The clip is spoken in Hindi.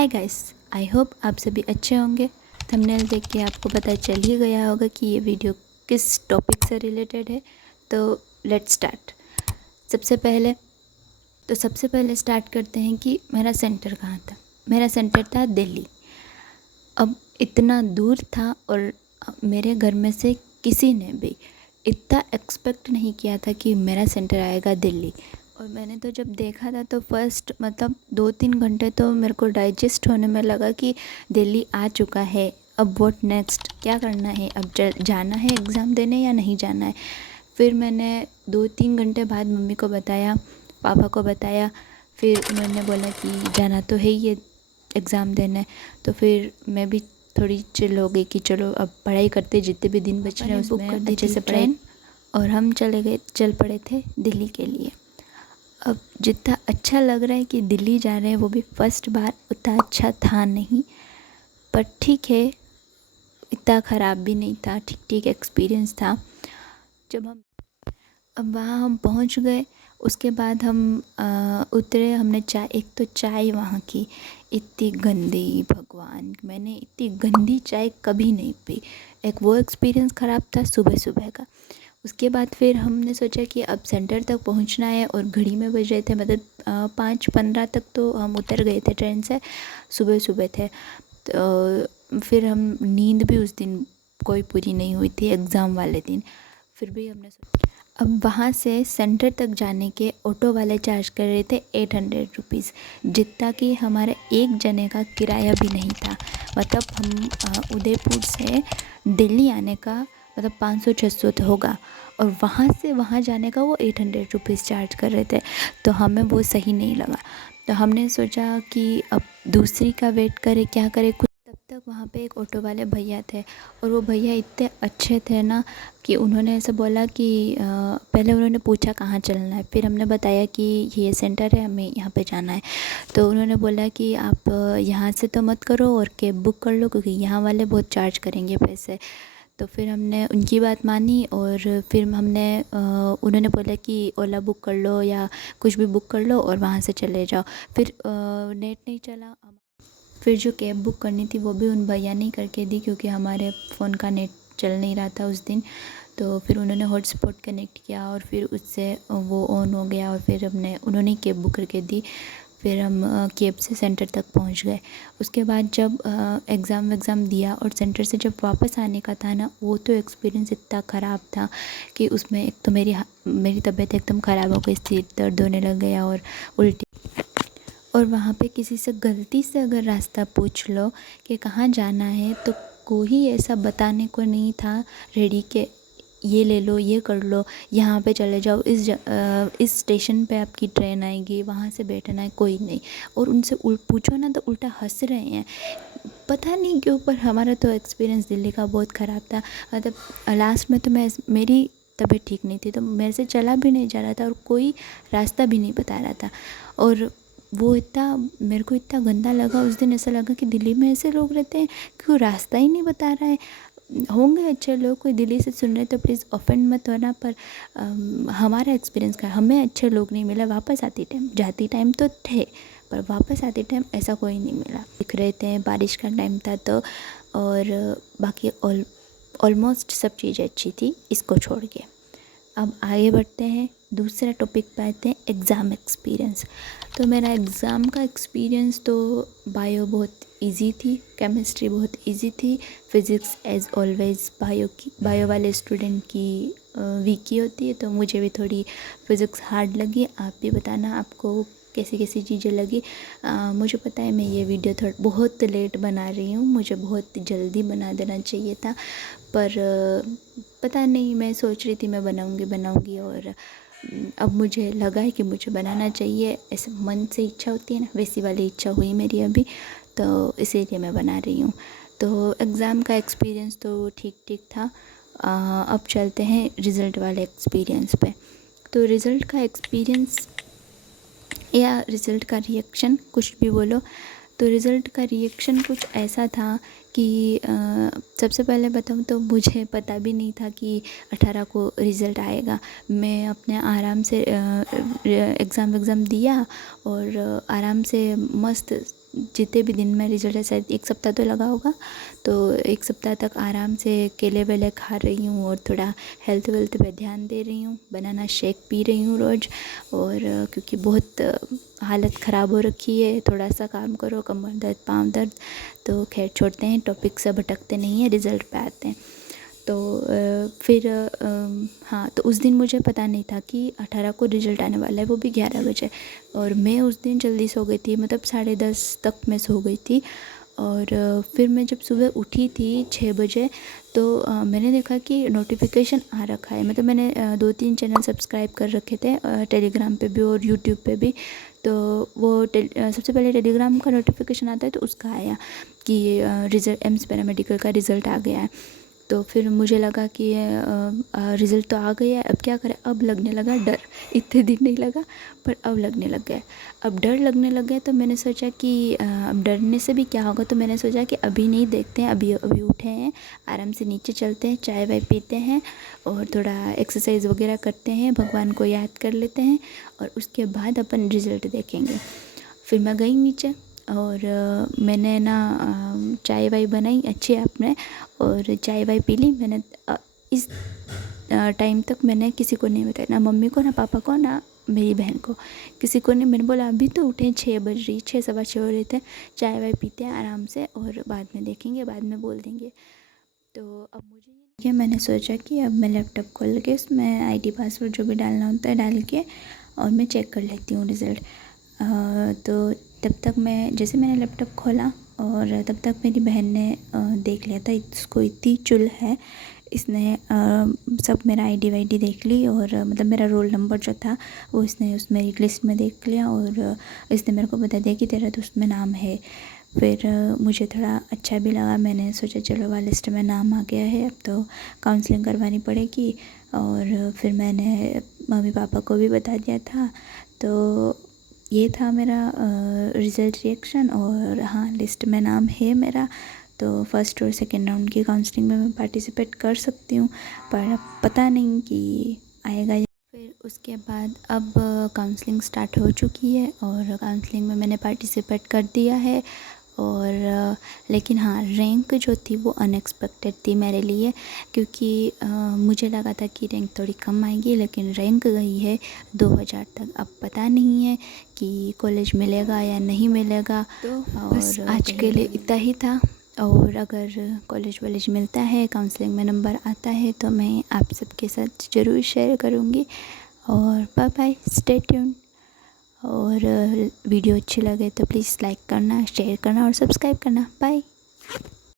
हाय गाइस, आई होप आप सभी अच्छे होंगे। थंबनेल देख के आपको पता चल ही गया होगा कि ये वीडियो किस टॉपिक से रिलेटेड है। तो लेट्स स्टार्ट। सबसे पहले स्टार्ट करते हैं कि मेरा सेंटर कहाँ था। मेरा सेंटर था दिल्ली। अब इतना दूर था और मेरे घर में से किसी ने भी इतना एक्सपेक्ट नहीं किया था कि मेरा सेंटर आएगा दिल्ली। और मैंने तो जब देखा था तो फर्स्ट 2-3 घंटे तो मेरे को डाइजेस्ट होने में लगा कि दिल्ली आ चुका है। अब व्हाट नेक्स्ट, क्या करना है, अब जाना है एग्ज़ाम देने या नहीं जाना है। फिर मैंने 2-3 घंटे बाद मम्मी को बताया, पापा को बताया। फिर उन्होंने बोला कि जाना तो है ही ये एग्ज़ाम देने। तो फिर मैं भी थोड़ी चिल हो गई कि चलो अब पढ़ाई करते, जितने भी दिन बच रहे हैं उसमें अच्छे से पढ़ाई। और हम चल पड़े थे दिल्ली के लिए। अब जितना अच्छा लग रहा है कि दिल्ली जा रहे हैं, वो भी फर्स्ट बार उतना अच्छा था नहीं, पर ठीक है, इतना ख़राब भी नहीं था, ठीक ठीक एक्सपीरियंस था। अब वहाँ हम पहुँच गए। उसके बाद हम उतरे। हमने एक तो चाय वहाँ की इतनी गंदी, भगवान, मैंने इतनी गंदी चाय कभी नहीं पी। एक वो एक्सपीरियंस ख़राब था सुबह सुबह का। उसके बाद फिर हमने सोचा कि अब सेंटर तक पहुंचना है और घड़ी में बज रहे थे 5:15 तक तो हम उतर गए थे ट्रेन से। सुबह सुबह थे तो फिर हम नींद भी उस दिन कोई पूरी नहीं हुई थी एग्ज़ाम वाले दिन। फिर भी हमने सोचा अब वहाँ से सेंटर तक जाने के ऑटो वाले चार्ज कर रहे थे 800 रुपीज़, जितना कि हमारे एक जने का किराया भी नहीं था। मतलब हम उदयपुर से दिल्ली आने का 500-600 तो होगा और वहाँ से वहाँ जाने का वो 800 रुपीज़ चार्ज कर रहे थे। तो हमें वो सही नहीं लगा। तो हमने सोचा कि अब दूसरी का वेट करें, क्या करें कुछ। तब तक वहाँ पे एक ऑटो वाले भैया थे और वो भैया इतने अच्छे थे ना कि उन्होंने ऐसा बोला कि पहले उन्होंने पूछा कहाँ चलना है। फिर हमने बताया कि ये सेंटर है, हमें यहाँ पे जाना है। तो उन्होंने बोला कि आप यहाँ से तो मत करो और कैब बुक कर लो, क्योंकि यहाँ वाले बहुत चार्ज करेंगे पैसे। तो फिर हमने उनकी बात मानी और फिर उन्होंने बोला कि ओला बुक कर लो या कुछ भी बुक कर लो और वहाँ से चले जाओ। फिर नेट नहीं चला। फिर जो कैब बुक करनी थी वो भी उन भैया ने करके दी, क्योंकि हमारे फ़ोन का नेट चल नहीं रहा था उस दिन। तो फिर उन्होंने हॉटस्पॉट कनेक्ट किया और फिर उससे वो ऑन हो गया और फिर उन्होंने कैब बुक करके दी। फिर हम कैब से सेंटर तक पहुंच गए। उसके बाद जब एग्ज़ाम दिया और सेंटर से जब वापस आने का था ना, वो तो एक्सपीरियंस इतना ख़राब था कि उसमें एक तो मेरी तबीयत एकदम ख़राब हो गई, सिर दर्द होने लग गया और उल्टी। और वहाँ पे किसी से गलती से अगर रास्ता पूछ लो कि कहाँ जाना है तो कोई ऐसा बताने को नहीं था रेडी के ये ले लो, ये कर लो, यहाँ पे चले जाओ, इस स्टेशन पे आपकी ट्रेन आएगी, वहाँ से बैठना है, कोई नहीं। और उनसे पूछो ना तो उल्टा हंस रहे हैं, पता नहीं क्यों। पर हमारा तो एक्सपीरियंस दिल्ली का बहुत ख़राब था। मतलब लास्ट में तो मेरी तबीयत ठीक नहीं थी तो मेरे से चला भी नहीं जा रहा था और कोई रास्ता भी नहीं बता रहा था। और वो मेरे को इतना गंदा लगा उस दिन। ऐसा लगा कि दिल्ली में ऐसे लोग रहते हैं, क्यों रास्ता ही नहीं बता रहा है। होंगे अच्छे लोग, कोई दिल्ली से सुन रहे तो प्लीज़ ऑफेंड मत होना, पर हमारा एक्सपीरियंस का हमें अच्छे लोग नहीं मिला। वापस जाती टाइम तो थे, पर वापस आते टाइम ऐसा कोई नहीं मिला। दिख रहे थे, बारिश का टाइम था तो, और बाकी ऑलमोस्ट सब चीज़ें अच्छी थी इसको छोड़ के। अब आगे बढ़ते हैं, दूसरा टॉपिक पे आते हैं, एग्ज़ाम एक्सपीरियंस। तो मेरा एग्ज़ाम का एक्सपीरियंस तो बायो बहुत इजी थी, केमिस्ट्री बहुत इजी थी, फिज़िक्स एज़ ऑलवेज़ बायो वाले स्टूडेंट की वीक ही होती है, तो मुझे भी थोड़ी फिज़िक्स हार्ड लगी। आप भी बताना आपको कैसी कैसी चीज़ें लगी। मुझे पता है मैं ये वीडियो बहुत लेट बना रही हूँ, मुझे बहुत जल्दी बना देना चाहिए था, पर पता नहीं, मैं सोच रही थी मैं बनाऊँगी और अब मुझे लगा है कि मुझे बनाना चाहिए। ऐसे मन से इच्छा होती है ना, वैसी वाली इच्छा हुई मेरी अभी, तो इसीलिए मैं बना रही हूँ। तो एग्ज़ाम का एक्सपीरियंस तो ठीक ठीक था। अब चलते हैं रिज़ल्ट वाले एक्सपीरियंस पे। तो रिज़ल्ट का एक्सपीरियंस या रिज़ल्ट का रिएक्शन, कुछ भी बोलो। तो रिज़ल्ट का रिएक्शन कुछ ऐसा था कि सबसे पहले बताऊँ तो मुझे पता भी नहीं था कि 18 को रिज़ल्ट आएगा। मैं अपने आराम से एग्ज़ाम दिया और आराम से मस्त जितने भी दिन में रिजल्ट है, शायद 1 सप्ताह तो लगा होगा। तो 1 सप्ताह तक आराम से केले वेले खा रही हूँ और थोड़ा हेल्थ वेल्थ पे ध्यान दे रही हूँ। बनाना शेक पी रही हूँ रोज़। और क्योंकि बहुत हालत ख़राब हो रखी है, थोड़ा सा काम करो, कमर दर्द, पाँव दर्द। तो खैर छोड़ते हैं, टॉपिक से भटकते नहीं हैं, रिज़ल्ट पे आते हैं। तो फिर हाँ, तो उस दिन मुझे पता नहीं था कि 18 को रिज़ल्ट आने वाला है, वो भी 11 बजे। और मैं उस दिन जल्दी सो गई थी, मतलब 10:30 तक मैं सो गई थी। और फिर मैं जब सुबह उठी थी 6 बजे, तो मैंने देखा कि नोटिफिकेशन आ रखा है। मतलब मैंने 2-3 चैनल सब्सक्राइब कर रखे थे, टेलीग्राम पे भी और यूट्यूब पे भी। तो वो सबसे पहले टेलीग्राम का नोटिफिकेशन आता है, तो उसका आया कि रिज़ल्ट, एम्स पैरामेडिकल का रिज़ल्ट आ गया है। तो फिर मुझे लगा कि रिज़ल्ट तो आ गया है, अब क्या करें। अब लगने लगा डर, इतने दिन नहीं लगा पर अब लगने लग गया। अब डर लगने लग गया, तो मैंने सोचा कि अब डरने से भी क्या होगा। तो मैंने सोचा कि अभी नहीं देखते हैं, अभी अभी उठे हैं, आराम से नीचे चलते हैं, चाय वाय पीते हैं और थोड़ा एक्सरसाइज वगैरह करते हैं, भगवान को याद कर लेते हैं और उसके बाद अपन रिज़ल्ट देखेंगे। फिर मैं गई नीचे और मैंने ना चाय वाय बनाई अच्छी आपने, और चाय वाय पी ली मैंने। इस टाइम तक मैंने किसी को नहीं बताया, ना मम्मी को, ना पापा को, ना मेरी बहन को, किसी को नहीं। मैंने बोला अभी तो उठे, 6 बज रही, 6 सवा 6 हो रहे थे, चाय वाय पीते हैं आराम से और बाद में देखेंगे, बाद में बोल देंगे। तो अब मुझे ये, मैंने सोचा कि अब मैं लैपटॉप खोल के उसमें आईडी पासवर्ड जो भी डालना होता है डाल के और मैं चेक कर लेती हूँ रिज़ल्ट। तो तब तक मैं, जैसे मैंने लैपटॉप खोला और तब तक मेरी बहन ने देख लिया था। इसको इतनी चुल है, इसने सब मेरा आईडी वाईडी देख ली और मतलब मेरा रोल नंबर जो था वो इसने उस मेरी लिस्ट में देख लिया और इसने मेरे को बता दिया कि तेरा तो उसमें नाम है। फिर मुझे थोड़ा अच्छा भी लगा, मैंने सोचा चलो वाह लिस्ट में नाम आ गया है, अब तो काउंसलिंग करवानी पड़ेगी। और फिर मैंने मम्मी पापा को भी बता दिया था। तो ये था मेरा रिज़ल्ट रिएक्शन। और हाँ, लिस्ट में नाम है मेरा, तो फर्स्ट और सेकेंड राउंड की काउंसलिंग में मैं पार्टिसिपेट कर सकती हूँ, पर पता नहीं कि आएगा या। फिर उसके बाद अब काउंसलिंग स्टार्ट हो चुकी है और काउंसलिंग में मैंने पार्टिसिपेट कर दिया है। और लेकिन हाँ, रैंक जो थी वो अनएक्सपेक्टेड थी मेरे लिए, क्योंकि मुझे लगा था कि रैंक थोड़ी कम आएगी, लेकिन रैंक गई है 2000 तक। अब पता नहीं है कि कॉलेज मिलेगा या नहीं मिलेगा। तो बस आज के लिए इतना ही था। और अगर कॉलेज वॉलेज मिलता है, काउंसलिंग में नंबर आता है, तो मैं आप सबके साथ ज़रूर शेयर करूँगी। और बाय बाय, स्टे ट्यून। और वीडियो अच्छी लगे तो प्लीज़ लाइक करना, शेयर करना और सब्सक्राइब करना। बाय।